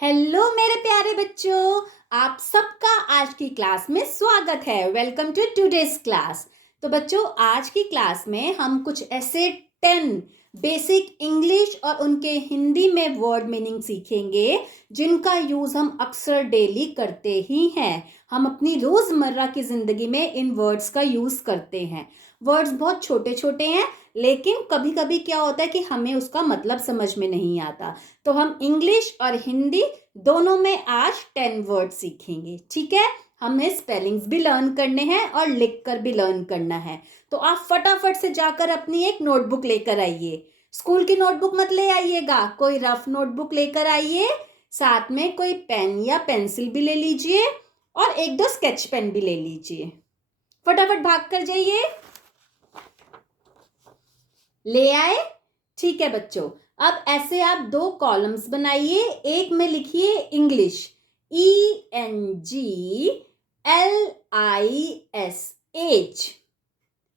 Hello मेरे प्यारे बच्चों, आप सबका आज की क्लास में स्वागत है। Welcome to today's class. तो बच्चों, आज की क्लास में हम कुछ ऐसे 10 बेसिक इंग्लिश और उनके हिंदी में वर्ड मीनिंग सीखेंगे जिनका यूज हम अक्सर डेली करते ही हैं। हम अपनी रोजमर्रा की जिंदगी में इन वर्ड्स का यूज करते हैं। वर्ड्स बहुत छोटे छोटे हैं, लेकिन कभी कभी क्या होता है कि हमें उसका मतलब समझ में नहीं आता। तो हम इंग्लिश और हिंदी दोनों में आज 10 वर्ड सीखेंगे। ठीक है, हमें स्पेलिंग्स भी लर्न करने हैं और लिख कर भी लर्न करना है। तो आप फटाफट से जाकर अपनी एक नोटबुक लेकर आइए। स्कूल की नोटबुक मत ले आइएगा, कोई रफ नोटबुक लेकर आइए। साथ में कोई पेन या पेंसिल भी ले लीजिए और एक दो स्केच पेन भी ले लीजिए। फटाफट भाग कर जाइए। ले आए? ठीक है बच्चों, अब ऐसे आप दो कॉलम्स बनाइए। एक में लिखिए इंग्लिश ENGLISH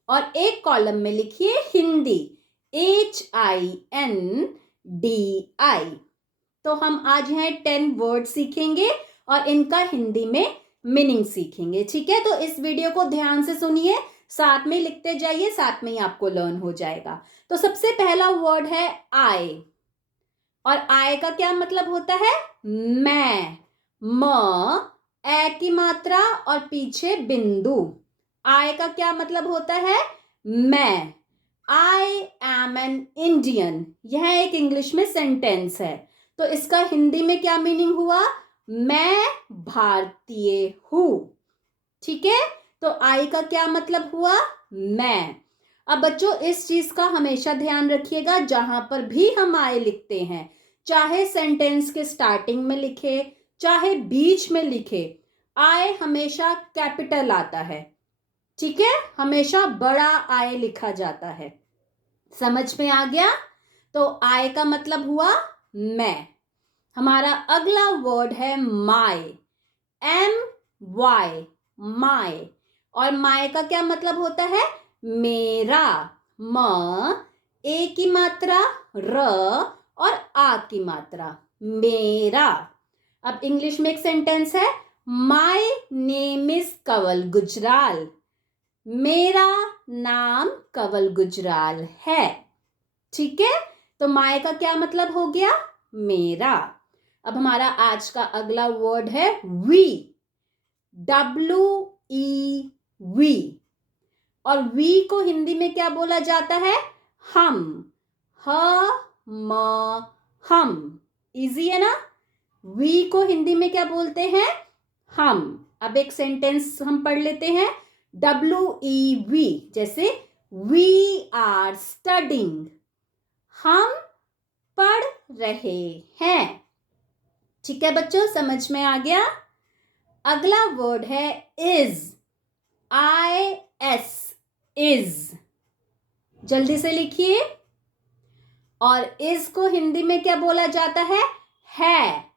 और एक कॉलम में लिखिए हिंदी HINDI। तो हम आज यहाँ 10 वर्ड सीखेंगे और इनका हिंदी में मीनिंग सीखेंगे। ठीक है, तो इस वीडियो को ध्यान से सुनिए, साथ में लिखते जाइए, साथ में ही आपको लर्न हो जाएगा। तो सबसे पहला वर्ड है आई, और आई का क्या मतलब होता है? मैं। म ए की मात्रा और पीछे बिंदु। आई का क्या मतलब होता है? मैं। आई एम एन इंडियन, यह एक इंग्लिश में सेंटेंस है। तो इसका हिंदी में क्या मीनिंग हुआ? मैं भारतीय हूं। ठीक है, तो आई का क्या मतलब हुआ? मैं। अब बच्चों, इस चीज का हमेशा ध्यान रखिएगा, जहां पर भी हम आई लिखते हैं, चाहे सेंटेंस के स्टार्टिंग में लिखे चाहे बीच में लिखे, आई हमेशा कैपिटल आता है। ठीक है, हमेशा बड़ा आई लिखा जाता है। समझ में आ गया? तो आई का मतलब हुआ मैं। हमारा अगला वर्ड है माय, MY, माय। और माय का क्या मतलब होता है? मेरा। म ए की मात्रा, र और आ की मात्रा, मेरा। अब इंग्लिश में एक सेंटेंस है, my name is Kanwal Gujral, मेरा नाम कंवल गुजराल है। ठीक है, तो माय का क्या मतलब हो गया? मेरा। अब हमारा आज का अगला वर्ड है वी, WEV। और वी को हिंदी में क्या बोला जाता है? हम। ह म हम। इजी है ना? वी को हिंदी में क्या बोलते हैं? हम। अब एक सेंटेंस हम पढ़ लेते हैं, WEV, जैसे वी आर स्टडिंग, हम पढ़ रहे हैं। ठीक है बच्चों, समझ में आ गया? अगला वर्ड है इज, IS, इज। जल्दी से लिखिए। और इज को हिंदी में क्या बोला जाता है? है।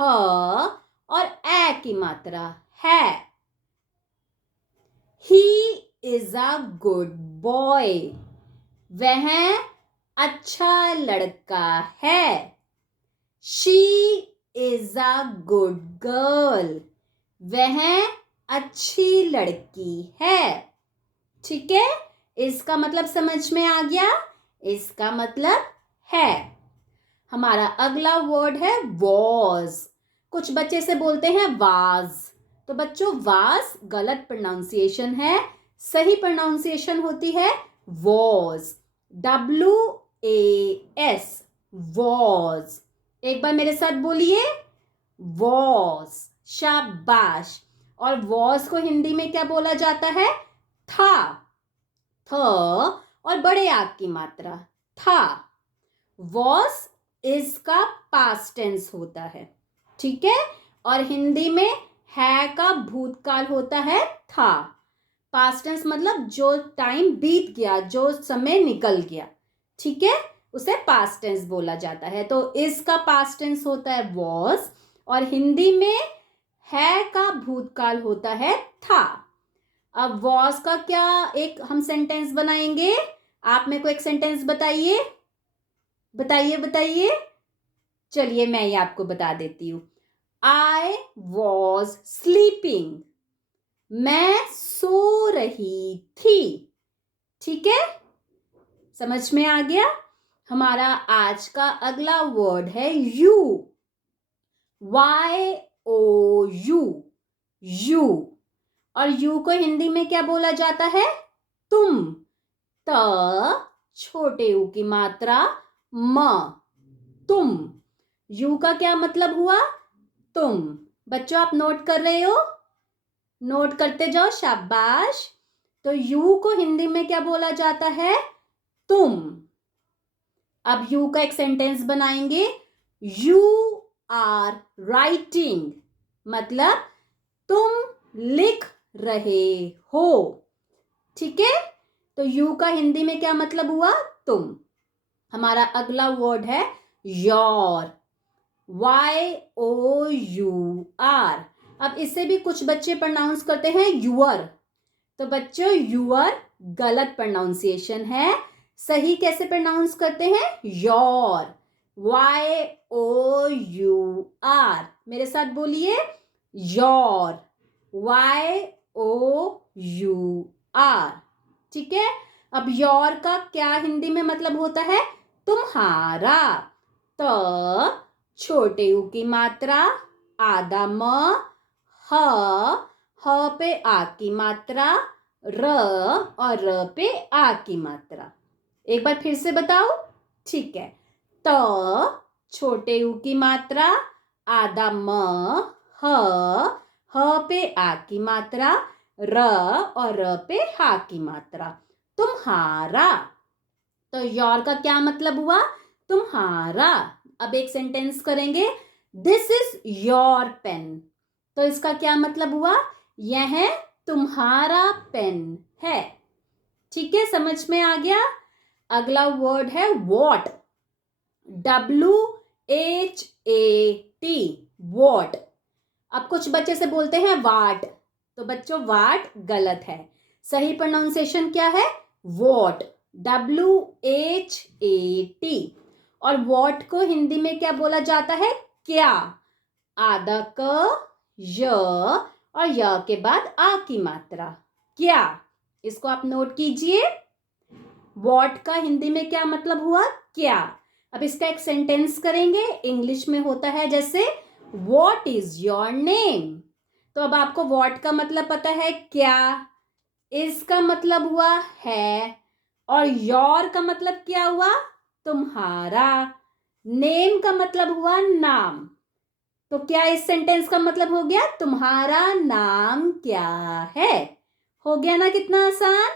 ह और ए की मात्रा, है। He is a good boy, वह अच्छा लड़का है। She is a good girl, वह अच्छी लड़की है। ठीक है, इसका मतलब समझ में आ गया? इसका मतलब है। हमारा अगला वर्ड है वॉज। कुछ बच्चे से बोलते हैं वाज। तो बच्चों, वाज गलत प्रोनाउंसिएशन है, सही प्रोनाउंसिएशन होती है वॉज, WAS, वॉज। एक बार मेरे साथ बोलिए, वॉज। शाबाश। और वॉज को हिंदी में क्या बोला जाता है? था। थ और बड़े आग की मात्रा, था। वॉज इसका पास्ट टेंस होता है। ठीक है, और हिंदी में है का भूतकाल होता है था। पास्ट टेंस मतलब जो टाइम बीत गया, जो समय निकल गया। ठीक है, उसे पास्ट टेंस बोला जाता है। तो इसका पास्ट टेंस होता है वॉज, और हिंदी में है का भूतकाल होता है था। अब वॉज का क्या एक हम सेंटेंस बनाएंगे? आप मेरे को एक सेंटेंस बताइए, बताइए बताइए। चलिए मैं ये आपको बता देती हूँ। आई वॉज स्लीपिंग, मैं सो रही थी। ठीक है, समझ में आ गया। हमारा आज का अगला वर्ड है यू। YOU, you. और यू को हिंदी में क्या बोला जाता है? तुम। त छोटे ऊ की मात्रा म, तुम। यू का क्या मतलब हुआ? तुम। बच्चों आप नोट कर रहे हो? नोट करते जाओ, शाबाश। तो यू को हिंदी में क्या बोला जाता है? तुम। अब यू का एक सेंटेंस बनाएंगे। यू आर राइटिंग, मतलब तुम लिख रहे हो। ठीक है, तो यू का हिंदी में क्या मतलब हुआ? तुम। हमारा अगला वर्ड है योर। YOUR। अब इसे भी कुछ बच्चे प्रोनाउंस करते हैं यूअर। तो बच्चों यूअर गलत प्रोनाउंसिएशन है। सही कैसे प्रोनाउंस करते हैं? योर। YOUR। मेरे साथ बोलिए, योर। YOUR। ठीक है, अब योर का क्या हिंदी में मतलब होता है? तुम्हारा। त छोटे ऊ की मात्रा आधा म, ह पे आ की मात्रा र, और र पे आ की मात्रा। एक बार फिर से बताओ। ठीक है, त छोटे ऊ की मात्रा आधा म, ह पे आ की मात्रा र, और र पे हा की मात्रा। तुम्हारा। तो योर का क्या मतलब हुआ? तुम्हारा। अब एक सेंटेंस करेंगे, दिस इज योर पेन। तो इसका क्या मतलब हुआ? यह तुम्हारा पेन है। ठीक है, समझ में आ गया। अगला वर्ड है वॉट। WHAT, what. अब कुछ बच्चे से बोलते हैं वाट। तो बच्चों वाट गलत है। सही प्रोनाउंसिएशन क्या है? वॉट। WHAT। और वॉट को हिंदी में क्या बोला जाता है? क्या। आधा क, य, और य के बाद आ की मात्रा। क्या। इसको आप नोट कीजिए। वॉट का हिंदी में क्या मतलब हुआ? क्या। अब इसका एक सेंटेंस करेंगे। इंग्लिश में होता है जैसे वॉट इज योर नेम। तो अब आपको वॉट का मतलब पता है क्या, इसका मतलब हुआ है, और योर का मतलब क्या हुआ? तुम्हारा। नेम का मतलब हुआ नाम। तो क्या इस सेंटेंस का मतलब हो गया? तुम्हारा नाम क्या है। हो गया ना कितना आसान।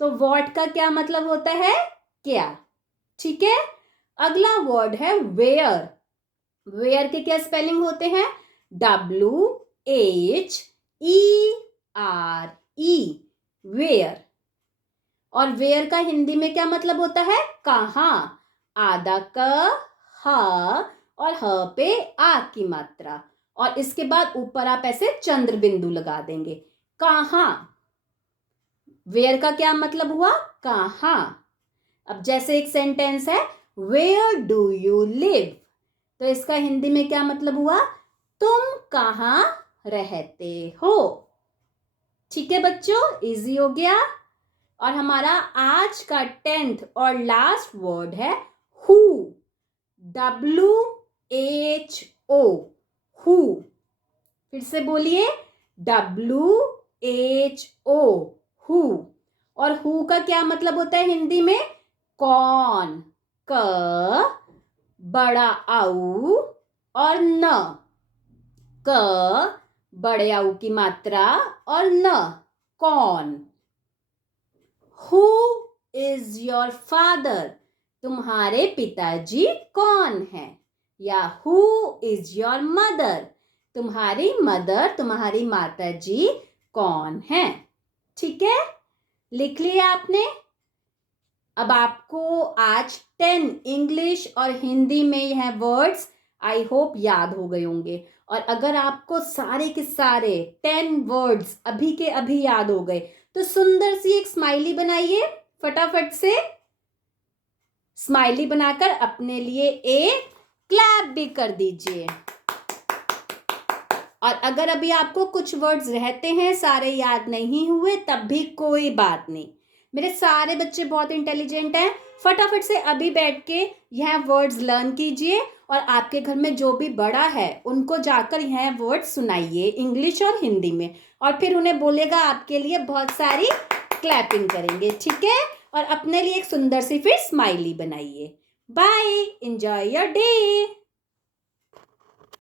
तो वॉट का क्या मतलब होता है? क्या। ठीक है, अगला वर्ड है वेयर। वेयर के क्या स्पेलिंग होते हैं? WHERE, where. और वेयर का हिंदी में क्या मतलब होता है? कहाँ। आधा क, ह, और ह पे आ की मात्रा, और इसके बाद ऊपर आप ऐसे चंद्र बिंदु लगा देंगे। कहाँ। वेयर का क्या मतलब हुआ? कहाँ। अब जैसे एक सेंटेंस है, वेयर डू यू लिव। तो इसका हिंदी में क्या मतलब हुआ? तुम कहाँ रहते हो। ठीक है बच्चों, इजी हो गया। और हमारा आज का 10th और लास्ट वर्ड है हु। WHO, who. फिर से बोलिए, WHO, हु। और हु का क्या मतलब होता है हिंदी में? कौन। क, बड़ा आऊ, और न। क, बड़े आऊ की मात्रा, और न, कौन। हु इज योर फादर, तुम्हारे पिताजी कौन है। या हु इज योर मदर, तुम्हारी मदर, तुम्हारी माताजी कौन है। ठीक है, लिख लिया आपने। अब आपको आज 10 इंग्लिश और हिंदी में यह वर्ड्स आई होप याद हो गए होंगे। और अगर आपको सारे के सारे 10 वर्ड्स अभी के अभी याद हो गए, तो सुंदर सी एक स्माइली बनाइए फटाफट से। स्माइली बनाकर अपने लिए एक, क्लैप भी कर दीजिए। और अगर अभी आपको कुछ वर्ड्स रहते हैं, सारे याद नहीं हुए, तब भी कोई बात नहीं। मेरे सारे बच्चे बहुत इंटेलिजेंट हैं। फटाफट से अभी बैठ के यह वर्ड्स लर्न कीजिए और आपके घर में जो भी बड़ा है उनको जाकर यह वर्ड्स सुनाइए इंग्लिश और हिंदी में, और फिर उन्हें बोलेगा, आपके लिए बहुत सारी क्लैपिंग करेंगे, ठीक है। और अपने लिए एक सुंदर सी फिर स्माइली बनाइए। Bye, enjoy your day.